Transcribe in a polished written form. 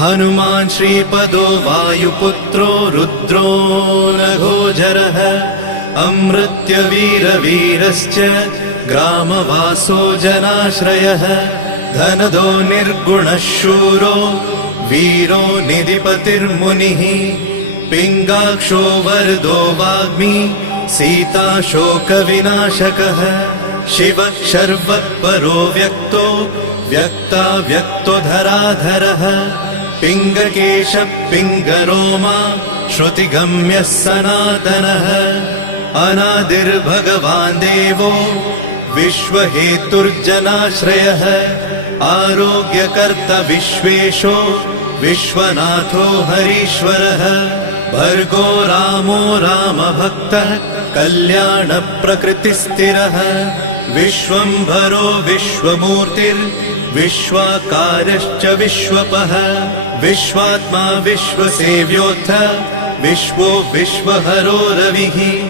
हनुमान् श्रीपदो वायुपुत्रो रुद्रो नघोजरः अमृत्यवीरवीरश्च ग्रामवासो जनाश्रयः धनदो निर्गुणः शूरो वीरो निधिपतिर्मुनिः पिङ्गाक्षो वरदो वाग्मी सीताशोकविनाशकः शिवः शर्वत्परो व्यक्तो व्यक्तो धराधरः पिङ्गकेशः पिङ्गरोमा श्रुतिगम्यः सनातनः अनादिर्भगवान् देवो विश्वहेतुर्जनाश्रयः आरोग्यकर्ता विश्वेशो विश्वनाथो हरीश्वरः भर्गो रामो रामभक्तः कल्याणप्रकृतिस्थिरः विश्वम्भरो विश्वमूर्तिर्विश्वाकारश्च विश्वपः विश्वात्मा विश्वसेव्योऽथ विश्वो विश्वहरो रविः।